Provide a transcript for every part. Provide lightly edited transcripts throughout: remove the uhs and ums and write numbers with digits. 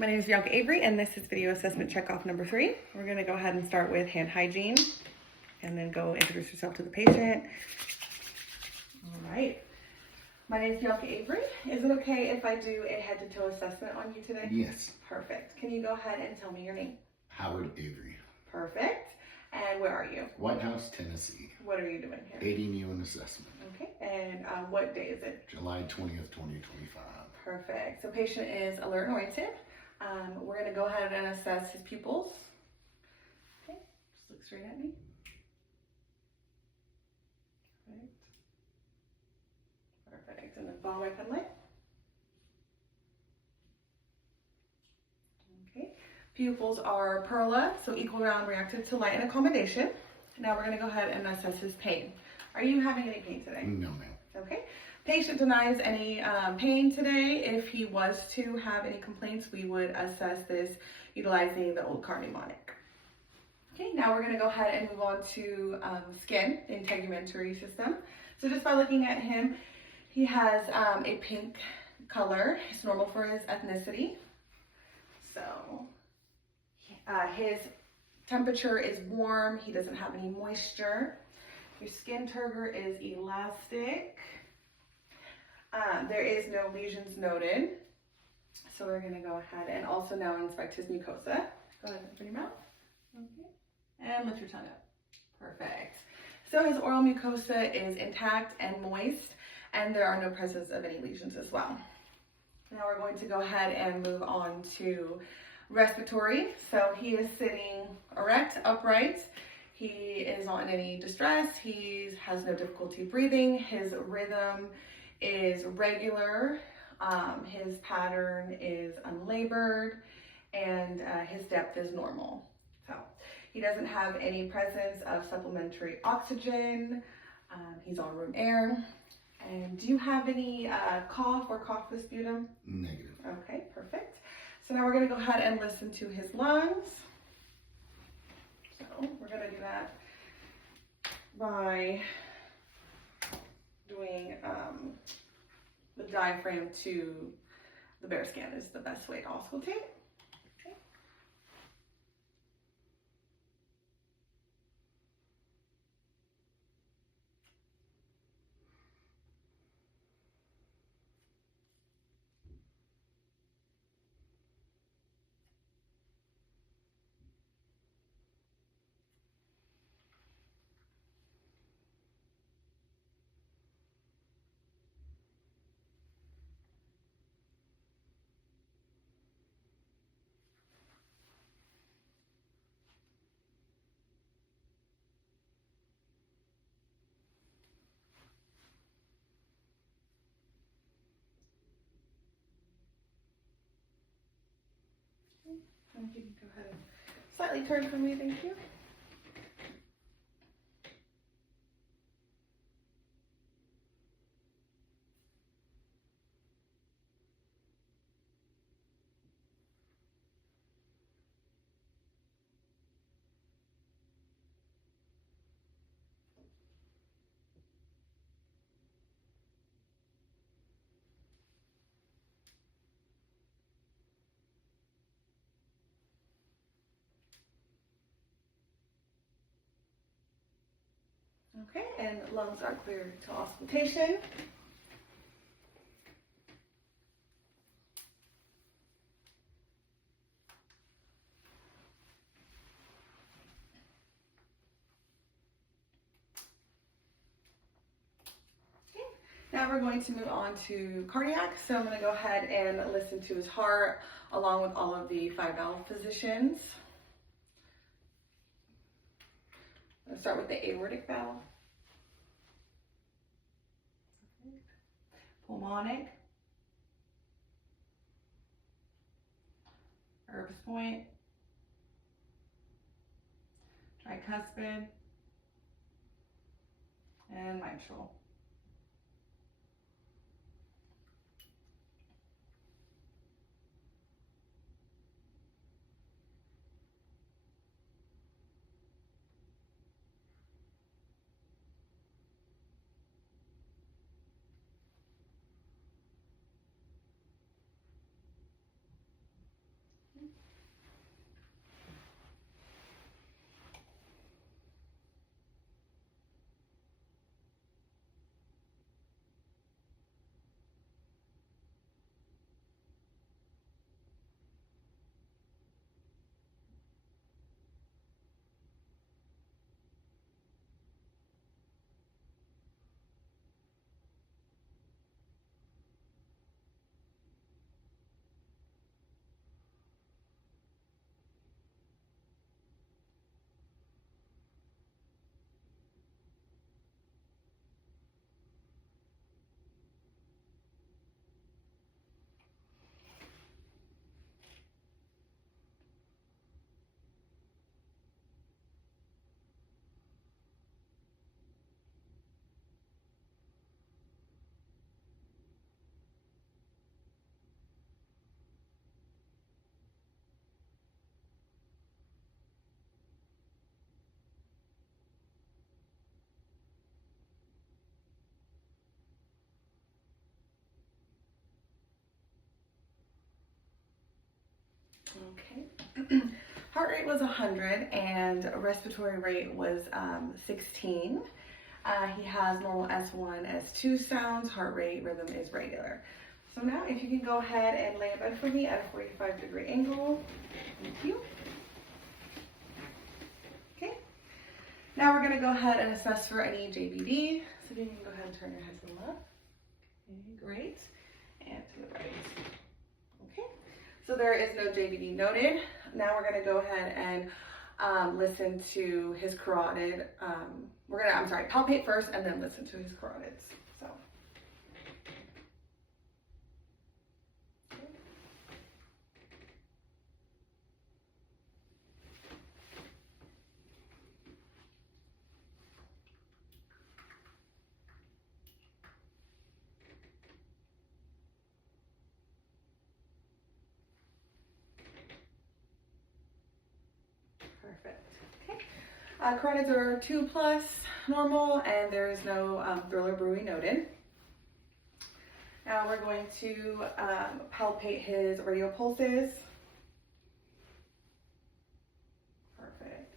My name is Bianca Avery, and this is video assessment checkoff number 3. We're going to go ahead and start with hand hygiene, and then go introduce yourself to the patient. All right. My name is Bianca Avery. Is it okay if I do a head-to-toe assessment on you today? Yes. Perfect. Can you go ahead and tell me your name? Howard Avery. Perfect. And where are you? White House, Tennessee. What are you doing here? Aiding you in assessment. Okay. And what day is it? July 20th, 2025. Perfect. So patient is alert and oriented. We're going to go ahead and assess his pupils. Okay, just look straight at me. Perfect. Perfect. And then follow my pen light. Okay. Pupils are perla, so equal round reactive to light and accommodation. Now we're going to go ahead and assess his pain. Are you having any pain today? No, ma'am. Okay. Patient denies any pain today. If he was to have any complaints, we would assess this utilizing the old car mnemonic. Okay, now we're going to go ahead and move on to skin, the integumentary system. So just by looking at him, he has a pink color. It's normal for his ethnicity. So his temperature is warm. He doesn't have any moisture. Your skin turgor is elastic. There is no lesions noted. So we're going to go ahead and also now inspect his mucosa. Go ahead and open your mouth. Okay. And lift your tongue up. Perfect. So his oral mucosa is intact and moist, and there are no presence of any lesions as well. Now we're going to go ahead and move on to respiratory. So he is sitting erect, upright. He is not in any distress. He has no difficulty breathing. His rhythm is regular. His pattern is unlabored, and his depth is normal. So he doesn't have any presence of supplementary oxygen. He's on room air. And do you have any cough or cough with sputum? Negative. Okay, perfect. So now we're going to go ahead and listen to his lungs. So we're going to do that by doing the diaphragm to the bear scan is the best way to auscultate. Okay. And if you can go ahead and slightly turn for me, thank you. Okay, and lungs are clear to auscultation. Okay, now we're going to move on to cardiac. So I'm going to go ahead and listen to his heart along with all of the 5 valve positions. I'm going to start with the aortic valve. Pulmonic, Herb's point, tricuspid, and mitral. Okay. Heart rate was 100 and respiratory rate was 16. He has normal S1, S2 sounds, heart rate, rhythm is regular. So now if you can go ahead and lay in bed for me at a 45-degree angle. Thank you. Okay. Now we're gonna go ahead and assess for any JBD. So if you can go ahead and turn your head to the left. Okay, great. And to the right. Okay. So there is no JBD noted. Now we're gonna go ahead and listen to his carotid. Palpate first and then listen to his carotids. So. Perfect. Okay. Carotids are 2+ normal, and there is no thriller bruit noted. Now we're going to palpate his radial pulses. Perfect.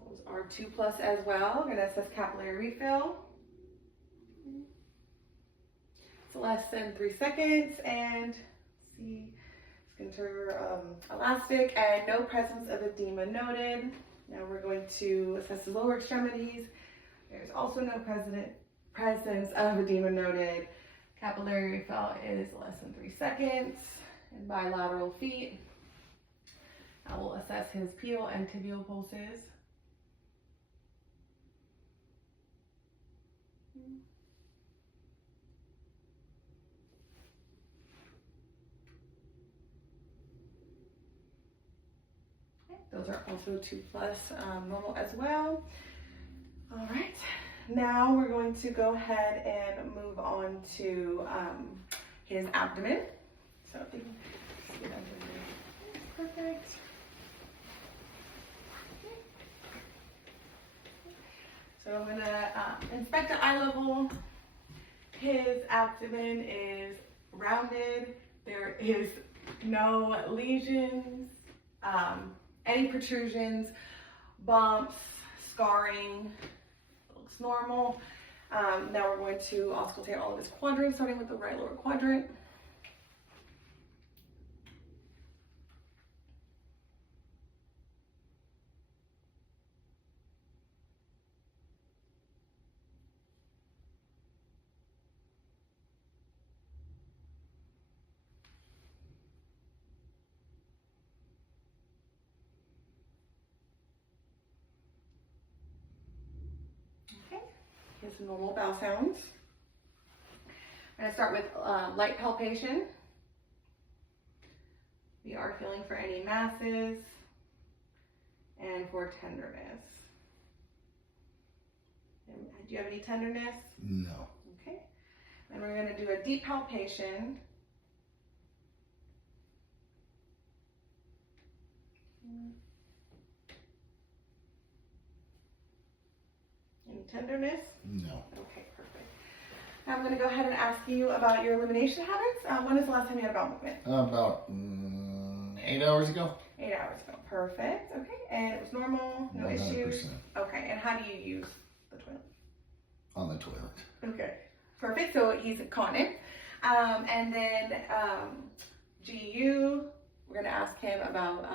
Those are 2+ as well. We're going to assess capillary refill. It's less than 3 seconds, and see. Skin elastic and no presence of edema noted. Now we're going to assess the lower extremities. There's also no presence of edema noted. Capillary refill is less than 3 seconds. And bilateral feet. I will assess his pedal and tibial pulses. Those are also 2+ normal as well. All right, now we're going to go ahead and move on to his abdomen. So if you can get under there. Perfect. So I'm gonna inspect at eye level. His abdomen is rounded. There is no lesions. Any protrusions, bumps, scarring, looks normal. Now we're going to auscultate all of his quadrants, starting with the right lower quadrant. Okay, his normal bowel sounds. I'm gonna start with light palpation. We are feeling for any masses and for tenderness. And do you have any tenderness? No. Okay. And we're gonna do a deep palpation. Any tenderness? No. Okay, perfect. Now I'm going to go ahead and ask you about your elimination habits. When is the last time you had a bowel movement? About 8 hours ago. 8 hours ago. Perfect. Okay, and it was normal, no 100%. issues. Okay, and how do you use the toilet? On the toilet. Okay, perfect. So he's continent. And then GU, we're going to ask him about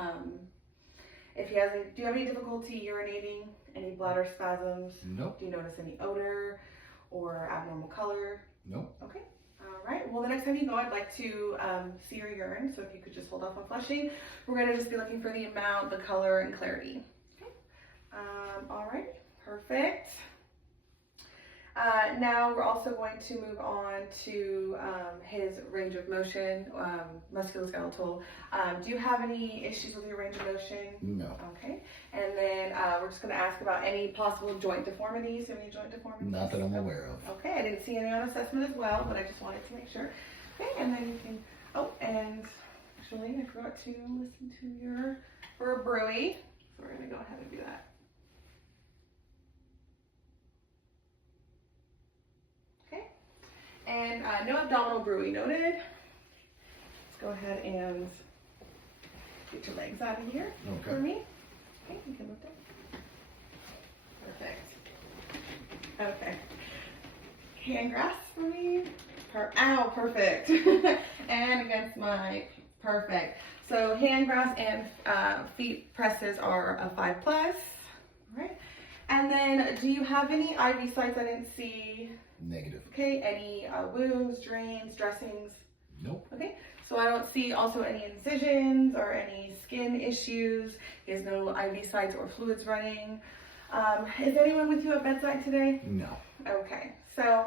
if he has any, do you have any difficulty urinating? Any bladder spasms? Nope. Do you notice any odor or abnormal color? Nope. Okay. All right. Well, the next time you go, I'd like to see your urine. So if you could just hold off on flushing. We're going to just be looking for the amount, the color, and clarity. Okay. All right. Perfect. Now we're also going to move on to his range of motion, musculoskeletal. Do you have any issues with your range of motion? No. Okay. And then we're just going to ask about any possible joint deformities. Do you have any joint deformities? Not that I'm aware of. Okay. I didn't see any on assessment as well, but I just wanted to make sure. Okay. And then you can, oh, and actually I forgot to listen to your bruit. So we're going to go ahead and do that. And no abdominal bruit noted. go ahead and get your legs out of here for Okay. me. Okay, you can lift it. Perfect. Okay. Hand grasp for me. Ow, perfect. And against my, perfect. So hand grasp and feet presses are a 5+. All right. And then do you have any IV sites I didn't see? Negative. Okay, any wounds, drains, dressings? Nope. Okay, so I don't see also any incisions or any skin issues. He has no IV sites or fluids running. Is anyone with you at bedside today? No. Okay, so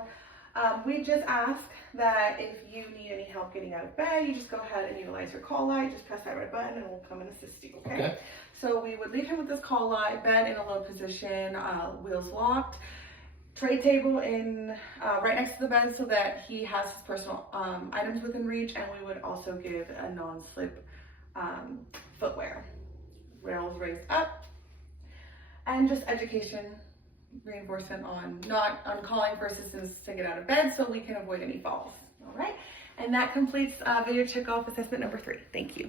we just ask that if you need any help getting out of bed, you just go ahead and utilize your call light. Just press that red button and we'll come and assist you, okay? Okay. So we would leave him with this call light, bed in a low position, wheels locked, tray table in right next to the bed so that he has his personal items within reach, and we would also give a non-slip footwear. Rails raised up, and just education, reinforcement on calling for assistance to get out of bed so we can avoid any falls. All right, and that completes video checkoff assessment number 3. Thank you.